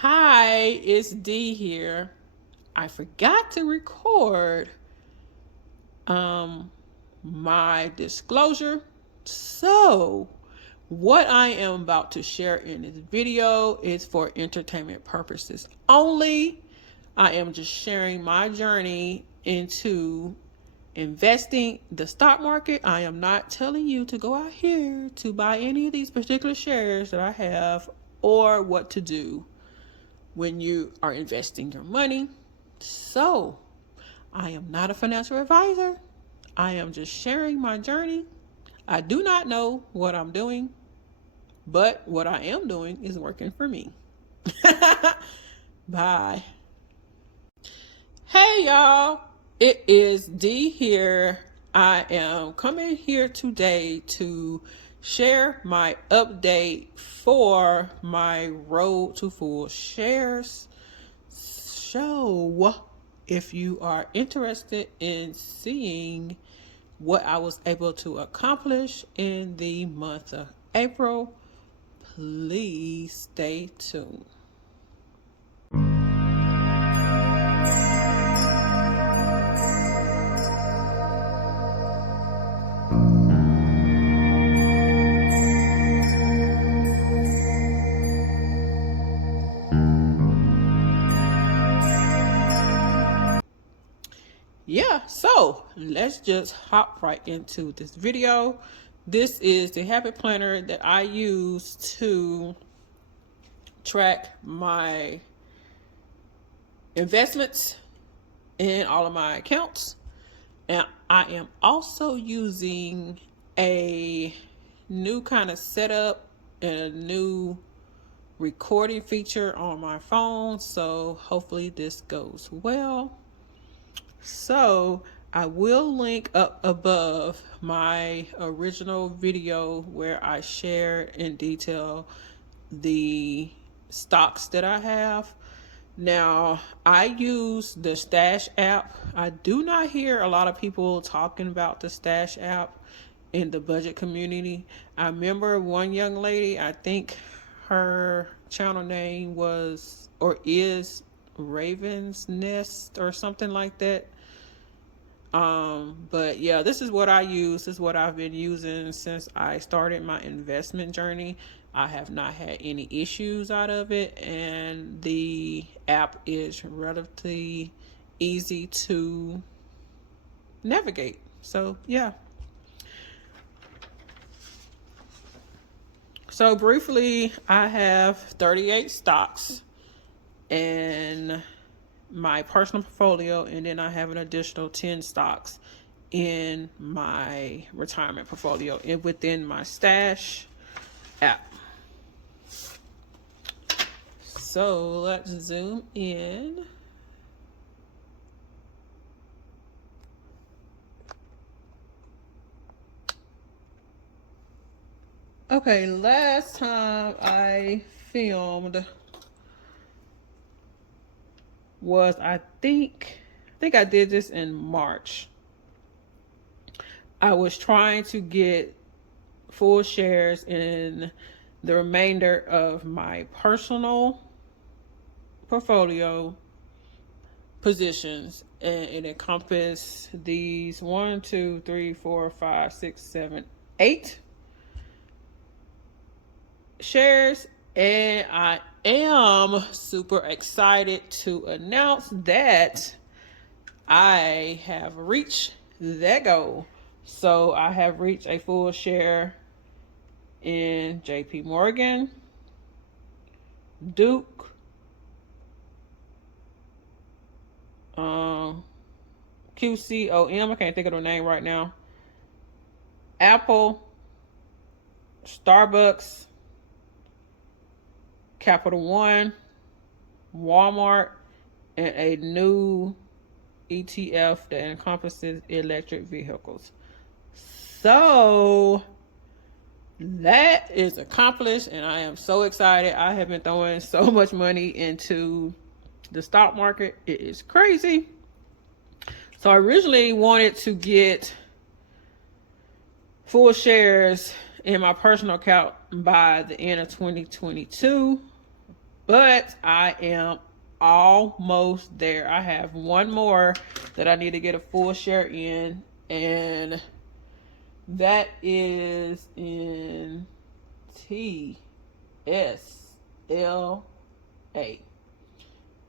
Hi, it's D here. I forgot to record um my disclosure. So, what I am about to share in this video is for entertainment purposes only. I am just sharing my journey into investing the stock market. I am not telling you to go out here to buy any of these particular shares that I have or what to do when you are investing your money. So, I am not a financial advisor. I am just sharing my journey. I do not know what I'm doing, but what I am doing is working for me. Bye. Hey, y'all. It is D here. I am coming here today to share my update for my Road to Full Shares. So, if you are interested in seeing what I was able to accomplish in the month of April, please stay tuned. Yeah, so let's just hop right into this video. This is the habit planner that I use to track my investments in all of my accounts. And I am also using a new kind of setup and a new recording feature on my phone. So hopefully this goes well. So I will link up above my original video where I share in detail the stocks that I have. Now, I use the Stash app. I do not hear a lot of people talking about the Stash app in the budget community. I remember one young lady, I think her channel name was or is Raven's Nest or something like that. But yeah, this is what I use. This is what I've been using since I started my investment journey. I have not had any issues out of it, and the app is relatively easy to navigate. So yeah. So briefly, I have 38 stocks and my personal portfolio, and then I have an additional 10 stocks in my retirement portfolio and within my Stash app. So let's zoom in. Okay, last time I filmed was I think I did this in March. I was trying to get full shares in the remainder of my personal portfolio positions, and it encompassed these 1, 2, 3, 4, 5, 6, 7, 8 shares. And I am super excited to announce that I have reached that goal. So I have reached a full share in JP Morgan, Duke, QCOM, I can't think of the name right now, Apple, Starbucks, Capital One, Walmart, and a new ETF that encompasses electric vehicles. So that is accomplished, and I am so excited. I have been throwing so much money into the stock market. It is crazy. So I originally wanted to get full shares in my personal account by the end of 2022. but I am almost there. I have one more that I need to get a full share in, and that is in TSLA.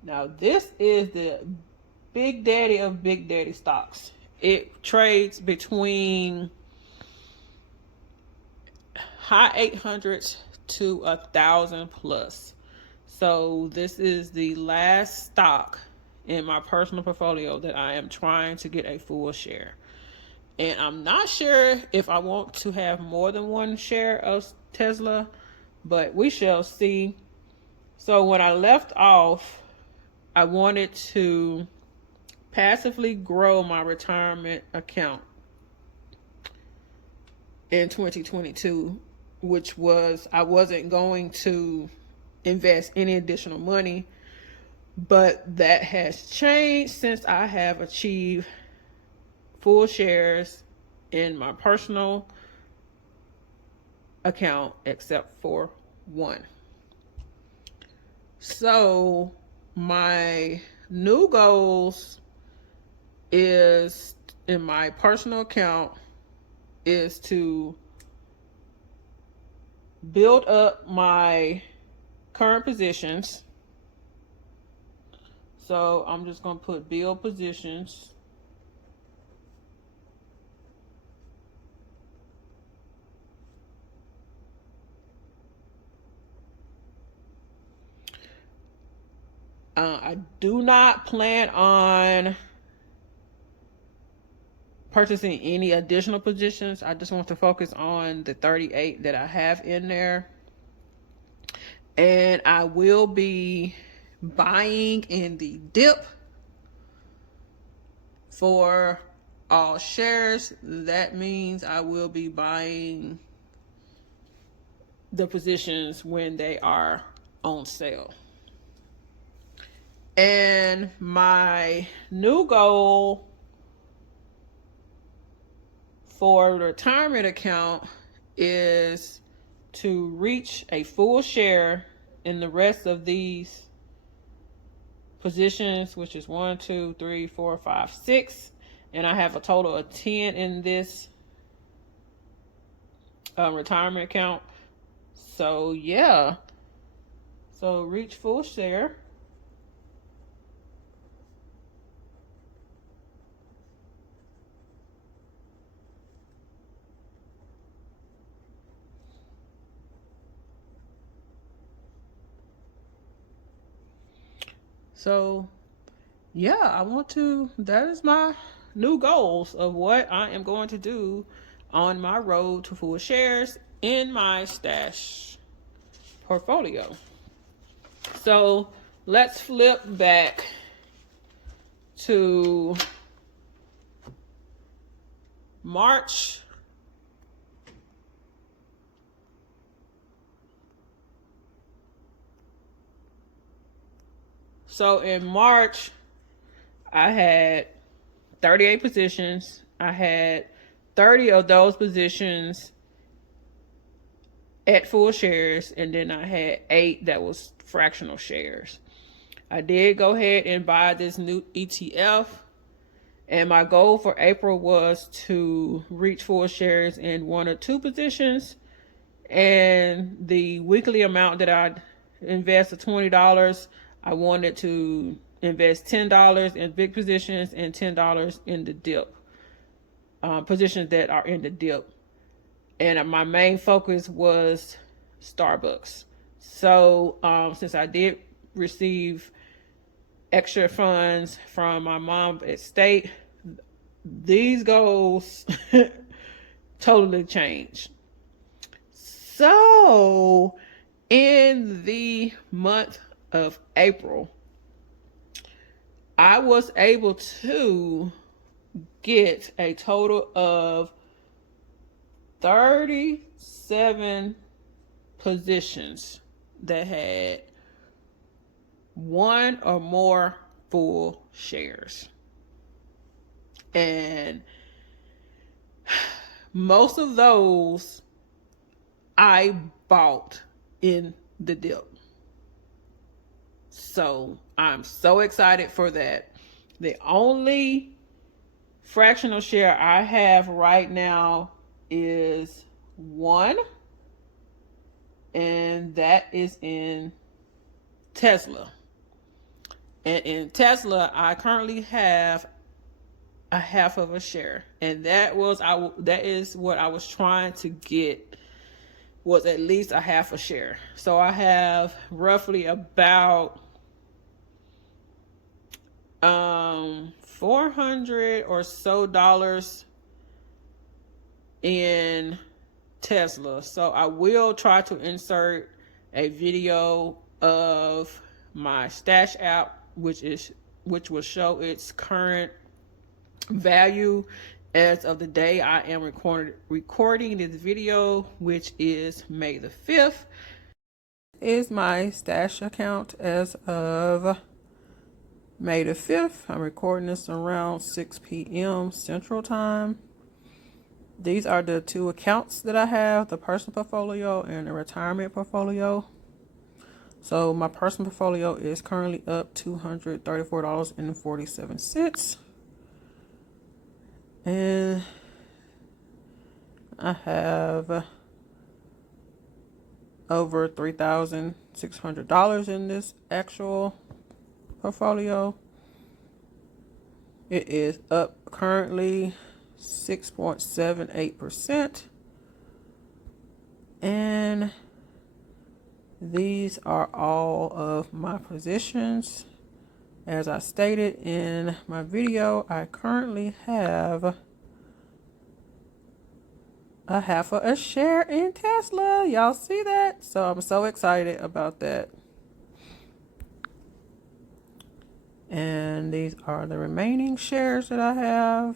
Now, this is the big daddy of big daddy stocks. It trades between high 800s to 1,000 plus. So this is the last stock in my personal portfolio that I am trying to get a full share. And I'm not sure if I want to have more than one share of Tesla, but we shall see. So when I left off, I wanted to passively grow my retirement account in 2022, which was I wasn't going to invest any additional money, but that has changed since I have achieved full shares in my personal account except for one. So my new goals is in my personal account is to build up my current positions. So I'm just going to put build positions. I do not plan on purchasing any additional positions. I just want to focus on the 38 that I have in there. And I will be buying in the dip for all shares. That means I will be buying the positions when they are on sale. And my new goal for the retirement account is to reach a full share in the rest of these positions, which is 1, 2, 3, 4, 5, 6. And I have a total of 10 in this retirement account. So yeah. So reach full share. So yeah, that is my new goals of what I am going to do on my road to full shares in my stash portfolio. So let's flip back to March. So in March, I had 38 positions. I had 30 of those positions at full shares, and then I had 8 that was fractional shares. I did go ahead and buy this new ETF, and my goal for April was to reach full shares in 1 or 2 positions. And the weekly amount that I invest of $20, I wanted to invest $10 in big positions and $10 in the dip positions that are in the dip. And my main focus was Starbucks. So since I did receive extra funds from my mom at state, these goals totally changed. So in the month of April, I was able to get a total of 37 positions that had 1 or more full shares. And most of those I bought in the dip. So I'm so excited for that. The only fractional share I have right now is one, and that is in Tesla. And in Tesla, I currently have a half of a share, and that is what I was trying to get, was at least a half a share. So I have roughly about 400 or so dollars in Tesla. So I will try to insert a video of my stash app, which will show its current value as of the day I am recording this video, which is May the 5th. Is my stash account as of May the 5th. I'm recording this around 6 p.m. Central Time. These are the two accounts that I have, the personal portfolio and the retirement portfolio. So my personal portfolio is currently up $234.47. And I have over $3,600 in this actual portfolio. It is up currently 6.78%. And these are all of my positions. As I stated in my video, I currently have a half of a share in Tesla. Y'all see that? So I'm so excited about that. And these are the remaining shares that I have.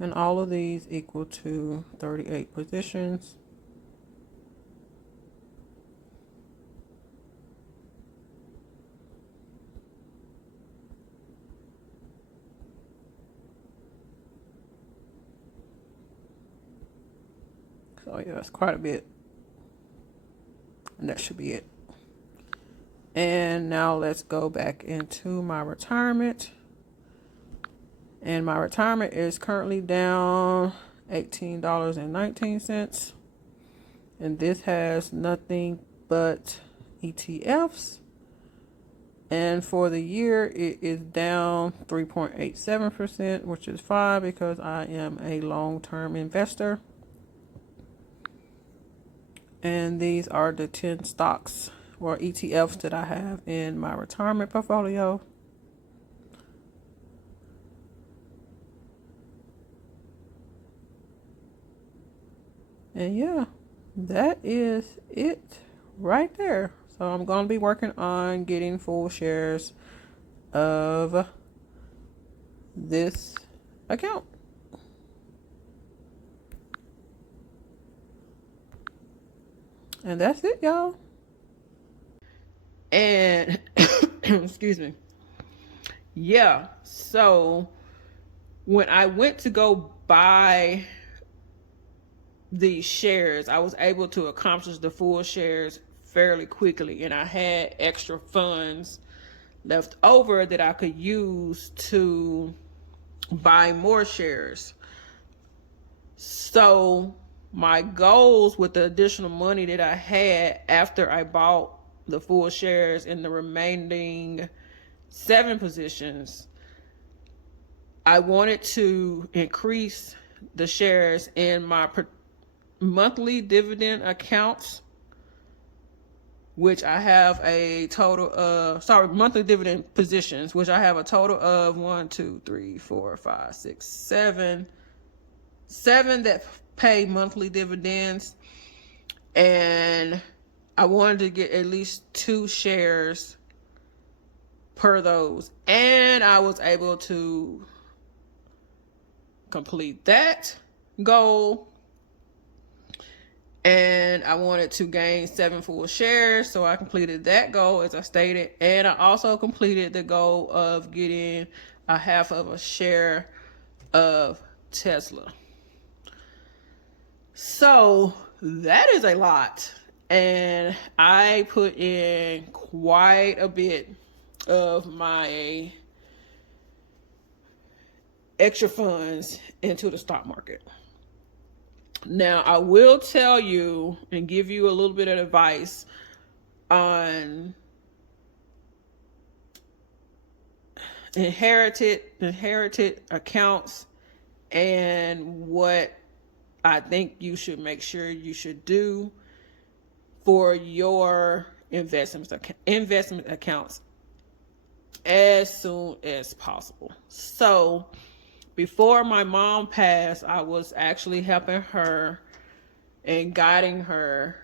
And all of these equal to 38 positions. So yeah, it's quite a bit. And that should be it. And now let's go back into my retirement. And my retirement is currently down $18.19. And this has nothing but ETFs. And for the year, it is down 3.87%, which is fine because I am a long-term investor. And these are the 10 stocks or ETFs that I have in my retirement portfolio. And yeah, that is it right there. So I'm going to be working on getting full shares of this account. And that's it, y'all. And excuse me. Yeah, so when I went to go buy these shares, I was able to accomplish the full shares fairly quickly, and I had extra funds left over that I could use to buy more shares. So my goals with the additional money that I had after I bought the full shares in the remaining 7 positions, I wanted to increase the shares in my monthly dividend accounts, which I have a total of, monthly dividend positions, which I have a total of 1, 2, 3, 4, 5, 6, 7 that pay monthly dividends. And I wanted to get at least 2 shares per those. And I was able to complete that goal. And I wanted to gain 7 full shares, so I completed that goal as I stated. And I also completed the goal of getting a half of a share of Tesla. So that is a lot. And I put in quite a bit of my extra funds into the stock market. Now, I will tell you and give you a little bit of advice on inherited accounts and what I think you should make sure you should do for your investment accounts as soon as possible. So before my mom passed, I was actually helping her and guiding her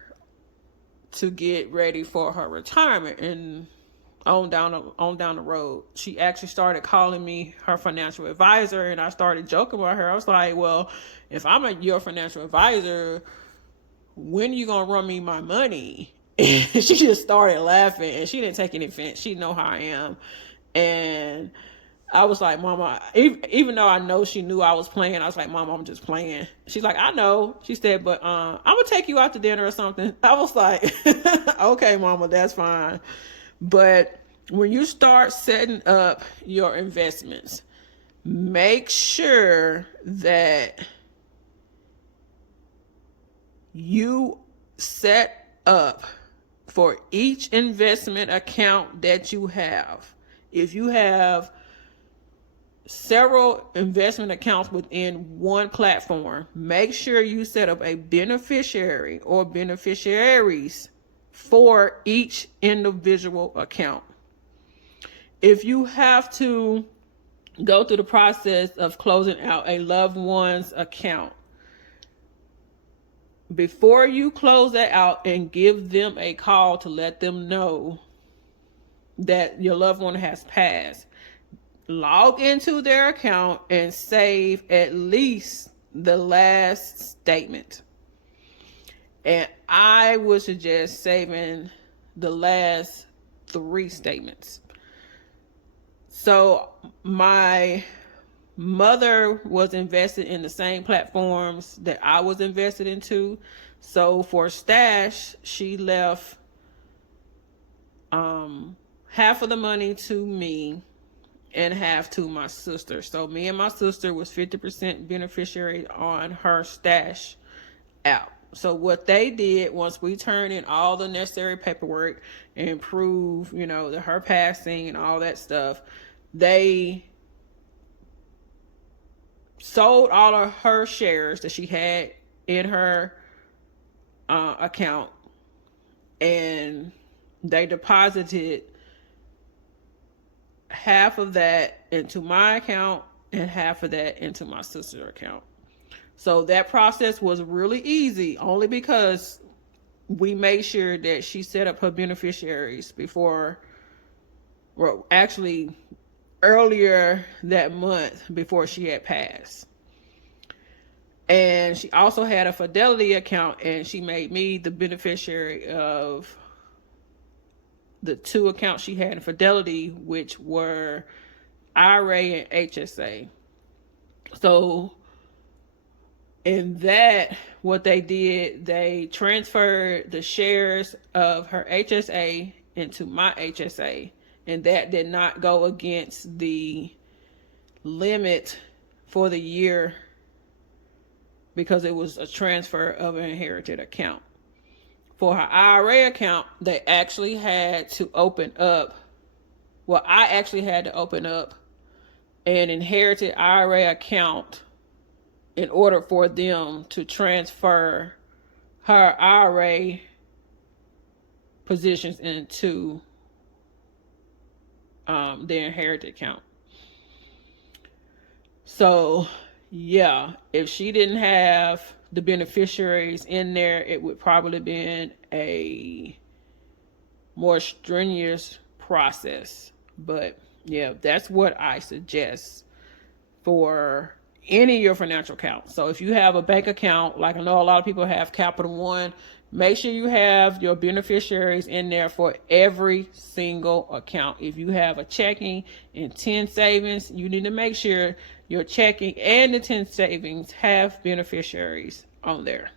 to get ready for her retirement. And on down the road, she actually started calling me her financial advisor, and I started joking with her. I was like, well, if I'm your financial advisor, when are you gonna run me my money? And she just started laughing, and she didn't take any offense. She know how I am. And I was like, Mama, even though I know she knew I was playing, I was like, Mama, I'm just playing. She's like, I know. She said, but I'm gonna take you out to dinner or something. I was like, okay, Mama, that's fine. But when you start setting up your investments, make sure that you set up for each investment account that you have. If you have several investment accounts within one platform, make sure you set up a beneficiary or beneficiaries for each individual account. If you have to go through the process of closing out a loved one's account, before you close that out and give them a call to let them know that your loved one has passed, log into their account and save at least the last statement. And I would suggest saving the last 3 statements. So my mother was invested in the same platforms that I was invested into. So for stash, she left half of the money to me and half to my sister. So me and my sister was 50% beneficiary on her stash app. So what they did, once we turned in all the necessary paperwork and prove, that her passing and all that stuff, they sold all of her shares that she had in her account, and they deposited half of that into my account and half of that into my sister's account. So that process was really easy, only because we made sure that she set up her beneficiaries before, well, actually earlier that month before she had passed. And she also had a Fidelity account, and she made me the beneficiary of the 2 accounts she had in Fidelity, which were IRA and HSA. So in that, what they did, they transferred the shares of her HSA into my HSA, and that did not go against the limit for the year because it was a transfer of an inherited account. For her IRA account, they actually had to open up, I actually had to open up an inherited IRA account in order for them to transfer her IRA positions into the inherited account. So yeah, if she didn't have the beneficiaries in there, it would probably been a more strenuous process. But yeah, that's what I suggest for any of your financial accounts. So if you have a bank account, like I know a lot of people have Capital One, make sure you have your beneficiaries in there for every single account. If you have a checking and 10 savings, you need to make sure your checking and the 10 savings have beneficiaries on there.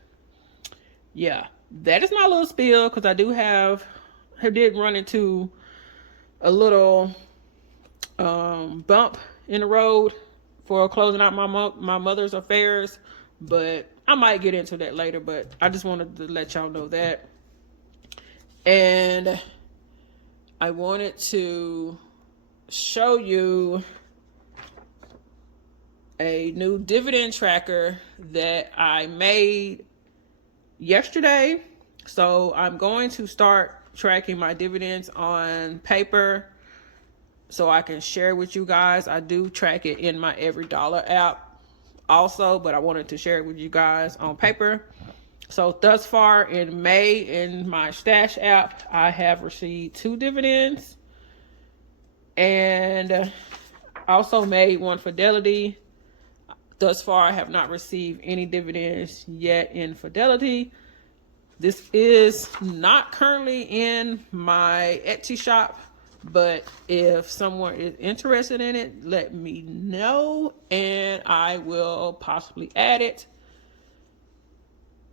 Yeah. that is my little spiel, because I did run into a little bump in the road for closing out my mother's affairs, but I might get into that later. But I just wanted to let y'all know that. And I wanted to show you a new dividend tracker that I made yesterday. So I'm going to start tracking my dividends on paper so I can share with you guys. I do track it in my Every Dollar app also, but I wanted to share it with you guys on paper. So thus far in May, in my Stash app, I have received 2 dividends, and also made one Fidelity. Thus far, I have not received any dividends yet in Fidelity. This is not currently in my Etsy shop, but if someone is interested in it, let me know and I will possibly add it.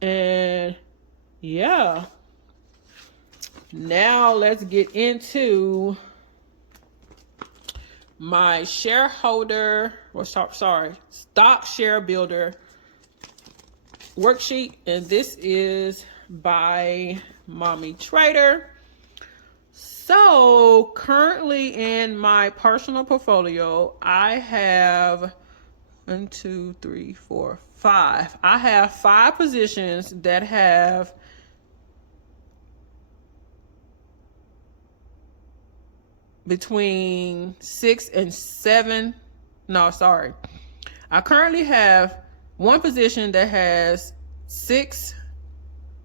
And yeah, now let's get into my stock share builder worksheet. And this is by Mommy Trader. So currently in my personal portfolio, I have 1, 2, 3, 4, 5. I have 5 positions that have between 6 and 7. No, sorry. I currently have one position that has 6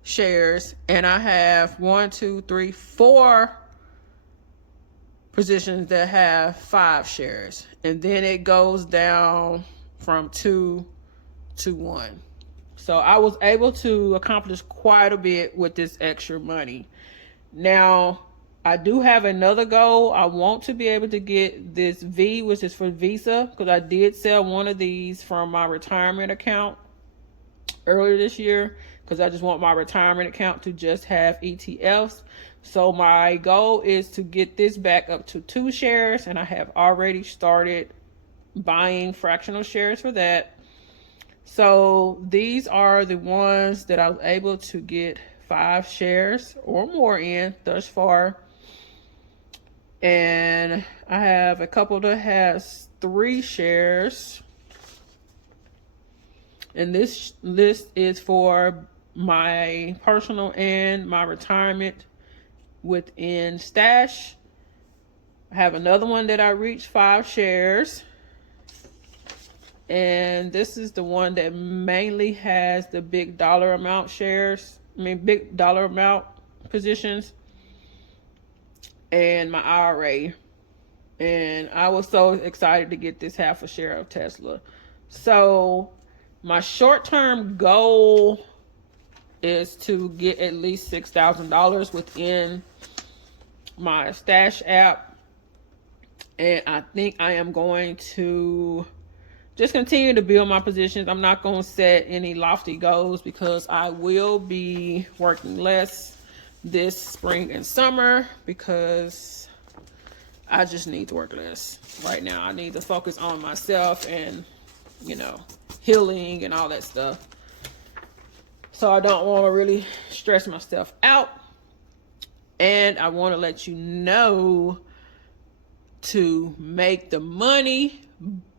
shares, and I have 1, 2, 3, 4 positions that have 5 shares, and then it goes down from 2 to 1. So I was able to accomplish quite a bit with this extra money. Now, I do have another goal. I want to be able to get this V, which is for Visa, because I did sell one of these from my retirement account earlier this year, because I just want my retirement account to just have ETFs. So my goal is to get this back up to 2 shares, and I have already started buying fractional shares for that. So these are the ones that I was able to get 5 shares or more in thus far. And I have a couple that has 3 shares. And this list is for my personal and my retirement within Stash. I have another one that I reached 5 shares. And this is the one that mainly has the big dollar amount big dollar amount positions, and my IRA. And I was so excited to get this half a share of Tesla. So my short-term goal is to get at least $6,000 within my Stash app. And I think I am going to just continue to build my positions. I'm not going to set any lofty goals because I will be working less this spring and summer, because I just need to work less right now. I need to focus on myself and, healing and all that stuff. So I don't want to really stress myself out. And I want to let you know to make the money,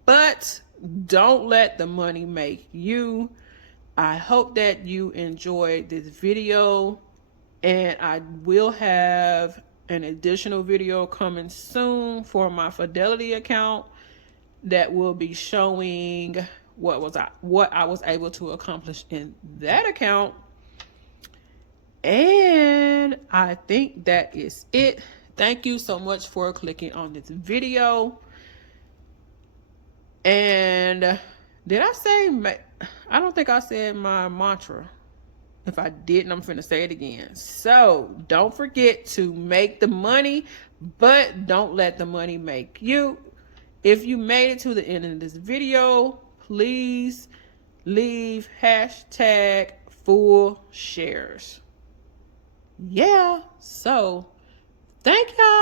but don't let the money make you. I hope that you enjoyed this video, and I will have an additional video coming soon for my Fidelity account that will be showing what I was able to accomplish in that account. And I think that is it. Thank you so much for clicking on this video. And did I say, I don't think I said my mantra. If I didn't, I'm finna say it again. So don't forget to make the money, but don't let the money make you. If you made it to the end of this video, please leave #full shares. yeah, so thank y'all